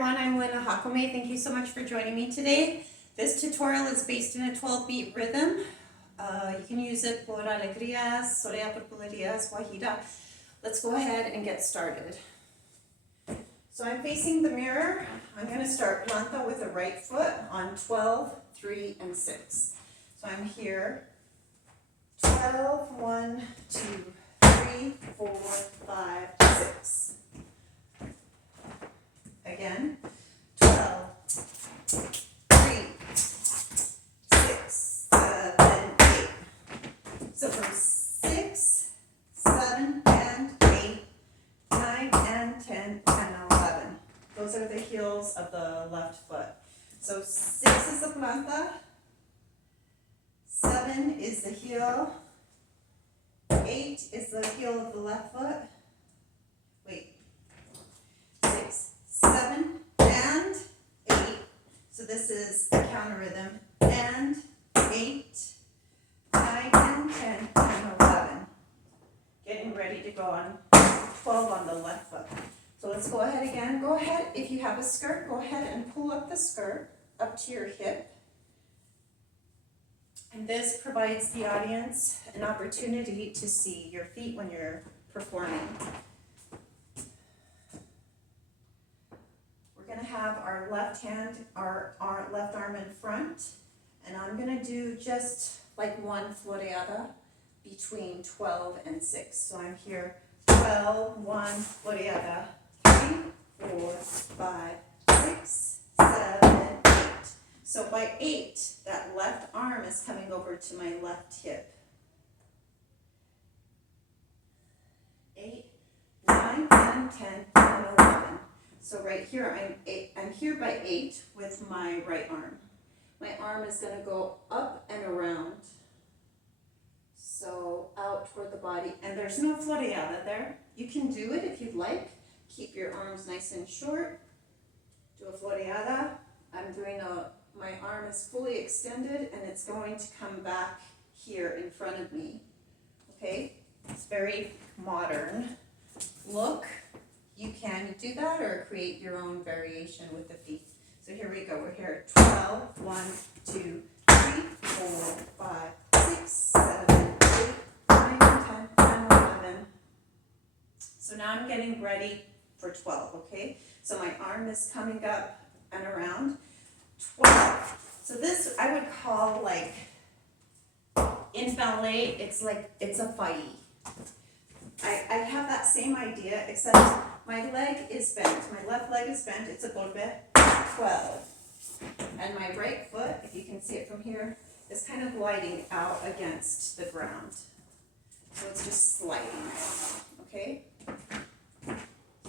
everyone, I'm Lynn Hakome. Thank you so much for joining me today. This tutorial is based in a 12-beat rhythm. You can use it for Alegrías, choreographic, wahida. Let's go ahead and get started. So I'm facing the mirror. I'm going to start planta with the right foot on 12, 3, and 6. So I'm here, 12, 1, 2, 3, 4, 5, 6. Again, 12, 3, 6, 7, 8. So from 6, 7, and 8, 9, and 10, and 11. Those are the heels of the left foot. So 6 is the planta, 7 is the heel, 8 is the heel of the left foot. Wait, 6, 7, and 8. So this is the counter rhythm. And 8, 9, and 10, and 11. Getting ready to go on 12 on the left foot. So let's go ahead again. Go ahead, if you have a skirt, go ahead and pull up the skirt up to your hip. And this provides the audience an opportunity to see your feet when you're performing. We're going to have our left hand, our left arm in front, and I'm going to do just like one floreada between 12 and 6. So I'm here, 12, 1, floreada, 3, 4, 5, 6, 7, 8. So by 8, that left arm is coming over to my left hip. 8, 9, 10, 10, and 11. So right here, I'm here by 8 with my right arm. My arm is going to go up and around. So out toward the body. And there's no floreada there. You can do it if you'd like. Keep your arms nice and short. Do a floreada. I'm doing my arm is fully extended and it's going to come back here in front of me. Okay? It's very modern look. You can do that or create your own variation with the feet. So here we go. We're here at 12, 1, 2, 3, 4, 5, 6, 7, 8, 9, 10, and 11. So now I'm getting ready for 12, okay? So my arm is coming up and around. 12. So this I would call, like, in ballet, it's a faille. I have that same idea, except my leg is bent. My left leg is bent. It's a golpe, 12. And my right foot, if you can see it from here, is kind of gliding out against the ground. So it's just sliding, okay?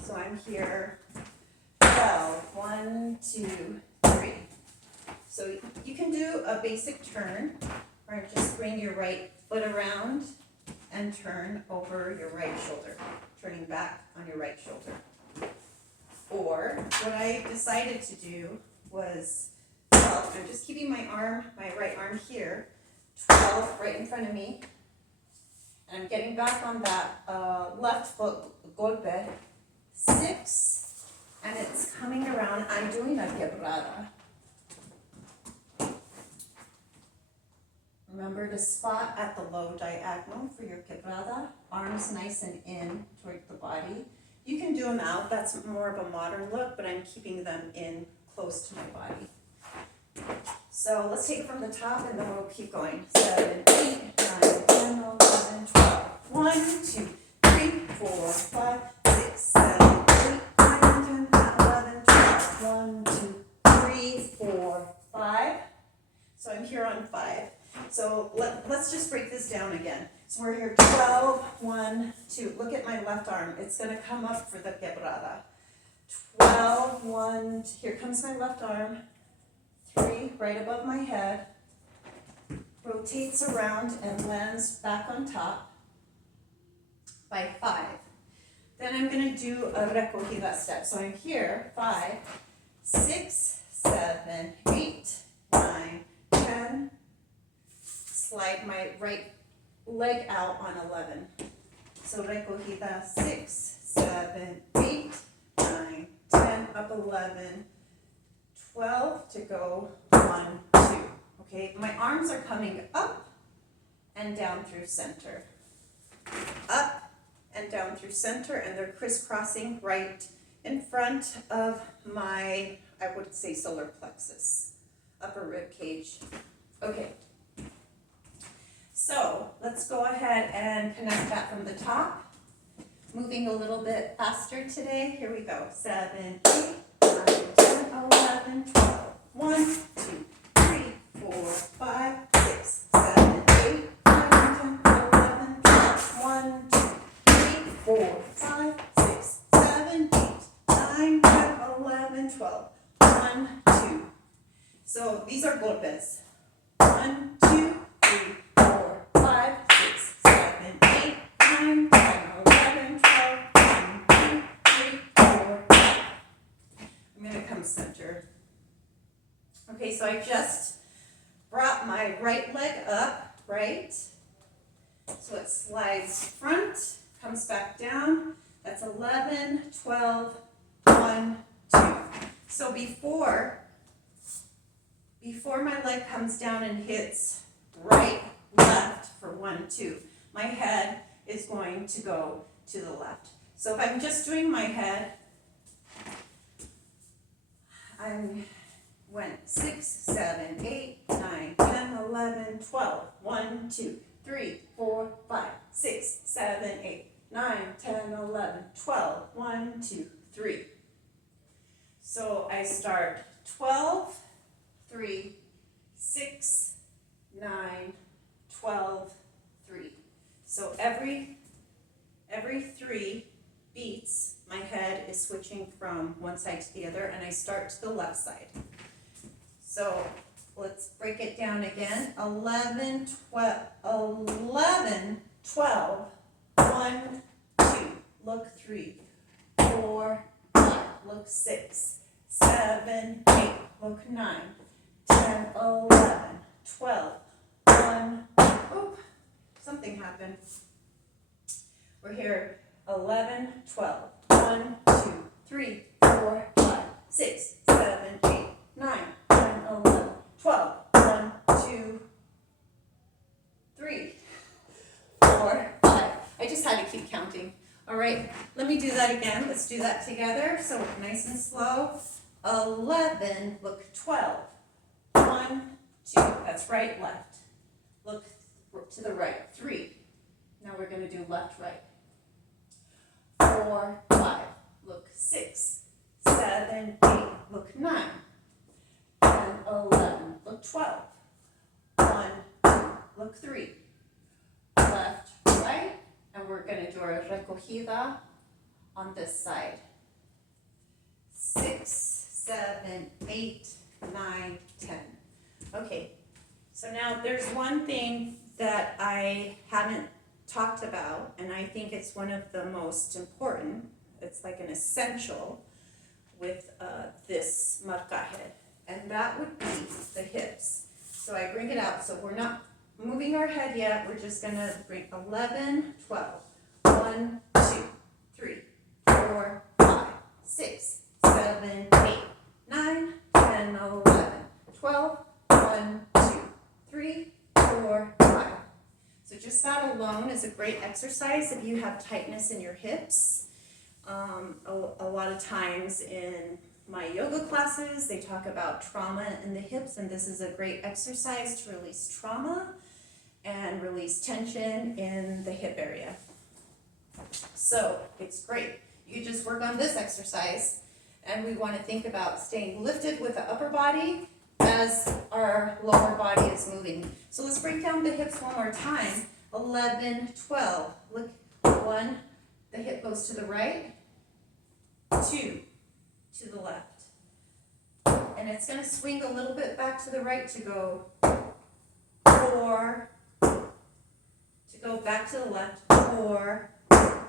So I'm here, 12, 1, 2, 3. So you can do a basic turn, or just bring your right foot around and turn over your right shoulder, turning back on your right shoulder. Or what I decided to do was 12. I'm just keeping my right arm here, 12 right in front of me, and I'm getting back on that left foot golpe, 6, and it's coming around. I'm doing a quebrada. Remember to spot at the low diagonal for your quebrada. Arms nice and in toward the body. You can do them out. That's more of a modern look, but I'm keeping them in close to my body. So let's take it from the top and then we'll keep going. 7, 8, 9, 10, 11, 12. 1, 2, 3, 4, 5, 6, 7, 8, 9, 10, 11, 12. 1, 2, 3, 4, 5. So I'm here on 5. So let's just break this down again. So we're here 12, 1, 2. Look at my left arm. It's going to come up for the quebrada. 12, 1, here comes my left arm. 3, right above my head. Rotates around and lands back on top by 5. Then I'm going to do a recogida step. So I'm here, 5, 6, 7, 8, 9, 10. Slide my right leg out on 11. So recogida 6, 7, 8, 9, 10, up 11, 12 to go, 1, 2. Okay, my arms are coming up and down through center. Up and down through center, and they're crisscrossing right in front of my, I would say, solar plexus, upper rib cage. Okay, so let's go ahead and connect that from the top. Moving a little bit faster today. Here we go. 7, 8, 9, 10, 11, 12. 1, 2, 3, 4, 5, 6, 7, 8, 9, 10, 11, 12. 1, 2, 3, 4, 5, 6, 7, 8, 9, 10, 11, 12. 1, 2. So these are golpes. 1, 2, 3, 4, 5, 6, 7, 8, 9, 10, 11, 12. 1, 2, 3, 4, 5. I'm going to come center. Okay, so I just brought my right leg up, right? So it slides front, comes back down. That's 11, 12, 1, 2. So before my leg comes down and hits right, left for 1, 2, my head is going to go to the left. So if I'm just doing my head, I went 6, 7, 8, 9, 10, 11, 12. 1, 2, 3, 4, 5, 6, 7, 8, 9, 10, 11, 12. 1, 2, 3. So I start 12, 3, 6, 9, 12, 3. So every 3 beats, my head is switching from one side to the other, and I start to the left side. So let's break it down again. 11, 12, 11, 12, 1, 2, look 3, 4, 5, look 6, 7, 8, look 9, 10, 11, 12, 1, oop, something happened. We're here, 11, 12, 1, 2, 3, 4, 5, 6, 7, 8, 9, 10, 11, 12, 1, 2, 3, 4, 5. I just had to keep counting. All right, let me do that again. Let's do that together. So nice and slow. 11, look 12. 1, 2, that's right, left. Look to the right. 3. Now we're going to do left, right. 4, 5, look 6, 7, 8, look 9, 10, 11, look 12, 1, 2, look 3, left, right, and we're going to do our recogida on this side. 6, 7, 8, 9, 10. Okay, so now there's one thing that I haven't talked about, and I think it's one of the most important. It's like an essential with this marcaje, and that would be the hips. So I bring it out, so we're not moving our head yet, we're just going to bring 11, 12, 1, 2, 3, 4, 5, 6, 7, 8, 9, 10, 11, 12, 1, 2, 3, 4, 5. So just that alone is a great exercise if you have tightness in your hips. A lot of times in my yoga classes, they talk about trauma in the hips, and this is a great exercise to release trauma and release tension in the hip area. So it's great. You just work on this exercise, and we want to think about staying lifted with the upper body as our lower body is moving. So let's break down the hips one more time. 11, 12. Look, 1, the hip goes to the right, 2, to the left. And it's going to swing a little bit back to the right to go 4, to go back to the left, 4,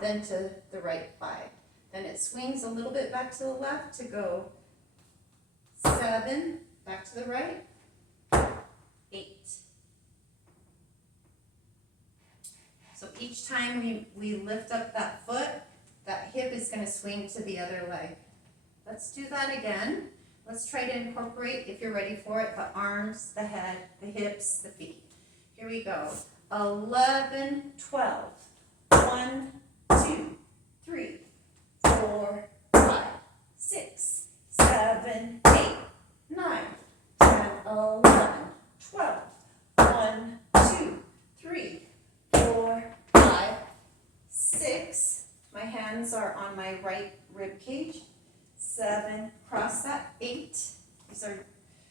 then to the right, 5. Then it swings a little bit back to the left to go 7, back to the right, 8. So each time we lift up that foot, that hip is going to swing to the other leg. Let's do that again. Let's try to incorporate, if you're ready for it, the arms, the head, the hips, the feet. Here we go. 11, 12. 1, 2, 3, 4, 5, 6, 7, 8, 9, 10, 11, 12. 1, 2, 3, 4, 5, 6. My hands are on my right rib cage. 7, cross that. 8. These are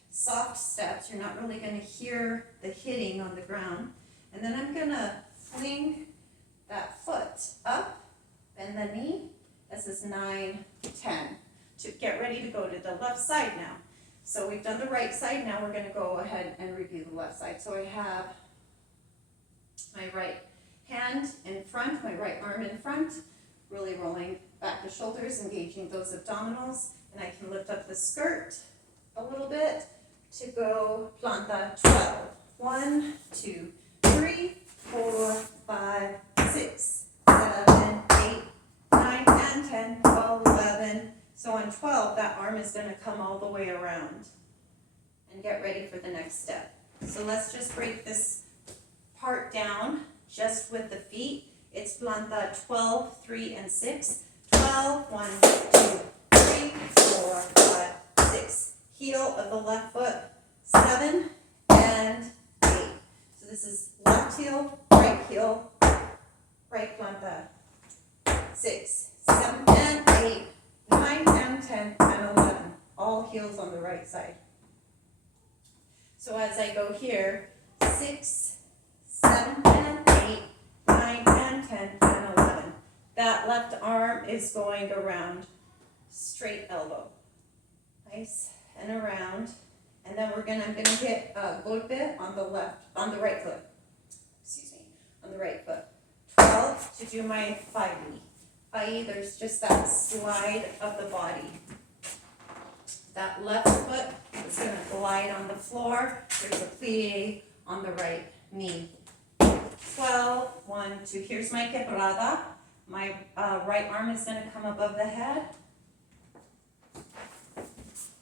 soft steps. You're not really going to hear the hitting on the ground. And then I'm going to fling that foot up, bend the knee. This is 9, 10. To get ready to go to the left side now. So we've done the right side. Now we're going to go ahead and review the left side. So I have my right hand in front, my right arm in front, really rolling back the shoulders, engaging those abdominals, and I can lift up the skirt a little bit to go planta 12. 1, 2, 3, 4, 5, 6, 7, 8, 9, and 10, 12, 11. So on 12, that arm is going to come all the way around and get ready for the next step. So let's just break this part down just with the feet. It's planta 12, 3, and 6. 12, 1, 2, 3, 4, 5, 6. Heel of the left foot, 7 and 8. So this is left heel, right planta. 6, 7, and 8, 9, and 10, and 11. All heels on the right side. So as I go here, 6, 7, and 8, 9, and 10, and 11. That left arm is going around straight elbow. Nice, and around. And then I'm gonna hit a golpe on the right foot. Excuse me, on the right foot. 12 to do my fa'i. Fa'i, there's just that slide of the body. That left foot is gonna glide on the floor. There's a plie on the right knee. 12, 1, 2, here's my quebrada. My right arm is going to come above the head,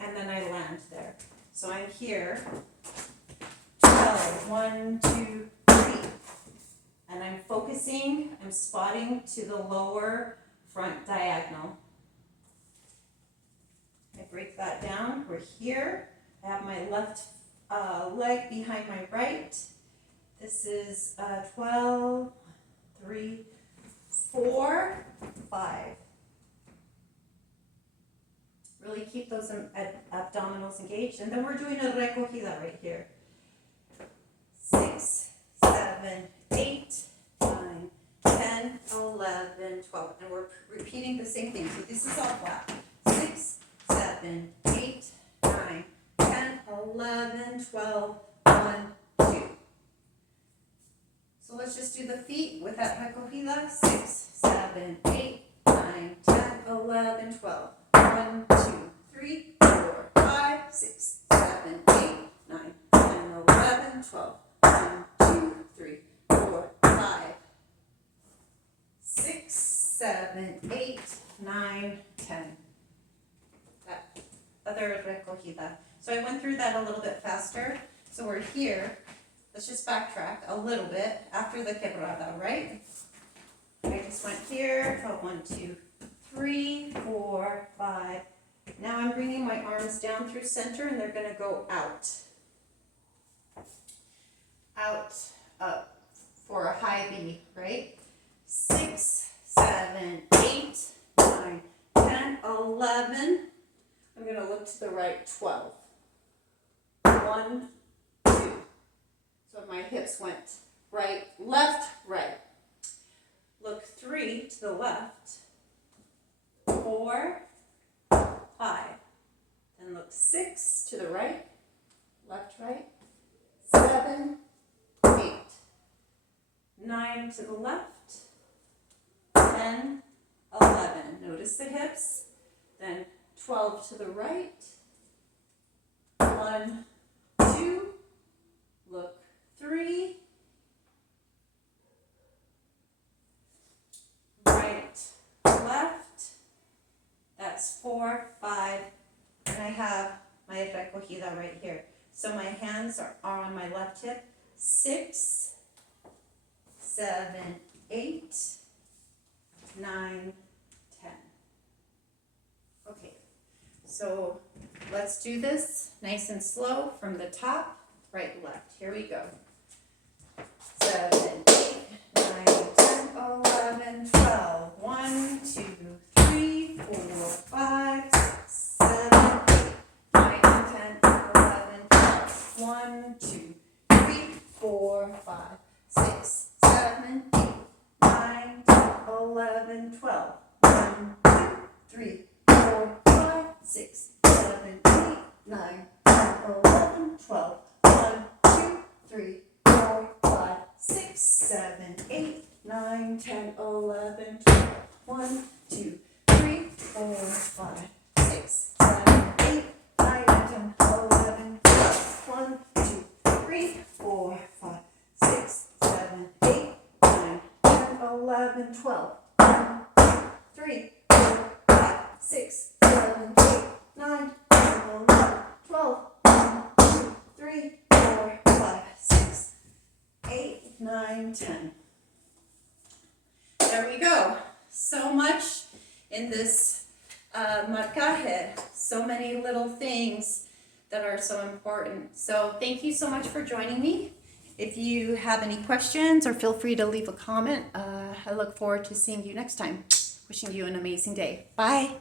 and then I land there. So I'm here, 12, 1, 2, 3, and I'm focusing, I'm spotting to the lower front diagonal. I break that down, we're here, I have my left leg behind my right. This is 12, 3, 4, 5. Really keep those abdominals engaged. And then we're doing a recogida right here. 6, 7, 8, 9, 10, 11, 12. And we're repeating the same thing. So this is all flat. 6, 7, 8, 9, 10, 11, 12, 1, 2. So let's just do the feet with that recogida. 6, 7, 8, 9, 10, 11, 12. 1, 2, 3, 4, 5, 6, 7, 8, 9, 10, 11, 12. 1, 2, 3, 4, 5, 6, 7, 8, 9, 10. That other recogida. So I went through that a little bit faster. So we're here. Let's just backtrack a little bit after the quebrada, right? I just went here, 12, 1, 2, 3, 4, 5. Now I'm bringing my arms down through center and they're going to go out. Out, up for a high V, right? 6, 7, 8, 9, 10, 11. I'm going to look to the right, 12. 1, 2. So my hips went right, left, right. Look 3 to the left. 4, 5. Then look 6 to the right, left, right. 7, 8. 9 to the left. 10, 11. Notice the hips. Then 12 to the right. 1, 2. Look 3. Right, left. That's 4, 4, 5, and I have my recogida right here. So my hands are on my left hip. 6, 7, 8, 9, 10. Okay, so let's do this nice and slow from the top, right, left. Here we go. 7, 8, 9, 10, 11, 12. 1, 2, 3, 4, 5, 6, 7, 8, 9, 10, 11, 12. 1, 2, 3, 4, 5, 6, 7, 8, 9, 10, 11, 12. 1, 2, 3, 4, 5, 6, 7, 8, 9, 10, 11, 12. 1, 2, 3, 4, 5, 6, 7, 8, 9, 10, 11, 12. 1, 2, 3, 4, 5, 6, 7, 8, 9, 10, 11, 12. 1, 2, 3, 4, 5, 6, 7, 8, 9, 10, 11, 12. 1, 2, 3, 4, 5, 6, 7, 8, 9, 10, 11, 12. 1, 2, 3, 4, 5, 6, 8, 9, 10. There we go. So much in this marcaje. So many little things that are so important. So thank you so much for joining me. If you have any questions, or feel free to leave a comment. I look forward to seeing you next time. Wishing you an amazing day. Bye.